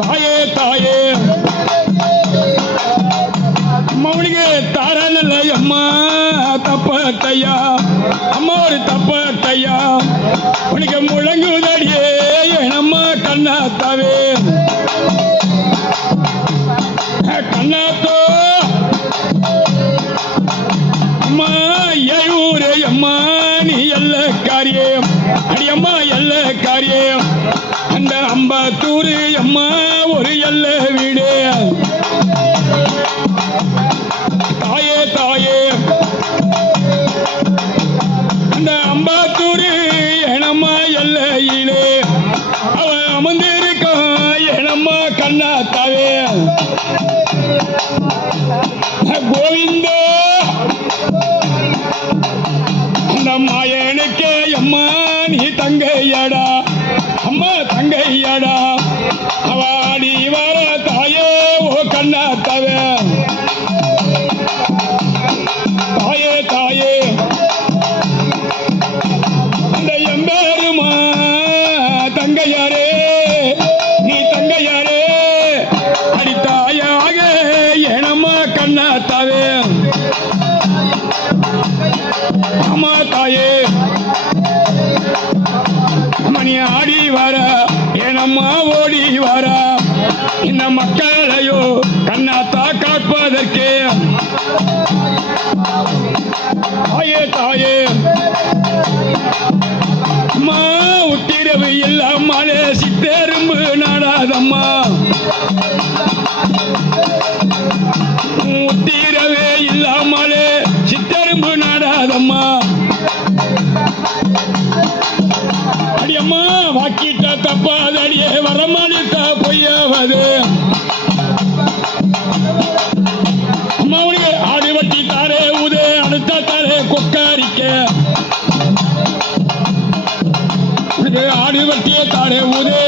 தாயே தாயே அம்மாவுக்கு தாரானல்ல அம்மா தப்பத்தையா அம்மா ஒரு தப்பத்தையா உனக்கு முழங்குதடியே என்னம்மா கண்ணாத்தாவே கண்ணாத்தோ அம்மா ஏழூரே அம்மா நீ எல்ல காரியம் அடியம்மா எல்ல காரியம் அந்த அம்பத்தூரு அம்மா ஒரு எல்ல வீடு தாயே தாயே அந்த அம்பத்தூரு எனம்மா எல்லையிலே அவன் அமர்ந்திருக்கான் எனம்மா கண்ணாத்தாவே கோவிந்தோ அந்த மாயனுக்கே அம்மா நீ தங்கையடா அம்மா தங்கையடா அவாடி வர தாயே ஓ கண்ணாத்தாவே தாயே தாயே அந்த எம்பெருமா தங்கையாரே நீ தங்கையாரே அடித்தாயாக எனம்மா கண்ணாத்தாவே அம்மா தாயே மணி ஆடி வர எனம்மா ஓடி வர இந்த மக்களையோ கண்ணாத்தா காப்பதற்கே தாயே தாயே அம்மா உத்திரவு இல்லாமலே சித்தெரும்பு நாடாதம்மா உத்திரவே இல்லாமலே சித்தெரும்பு நாடாதம்மா அடியம்மா வாக்கிட்ட தப்பாதடியே வரமானிட்டா பொய்யாவது அம்மாவுடைய ஆடு வட்டி தாரே உதே அடுத்த தாரே கொக்காரிக்க ஆடு வட்டியே தாரே உதே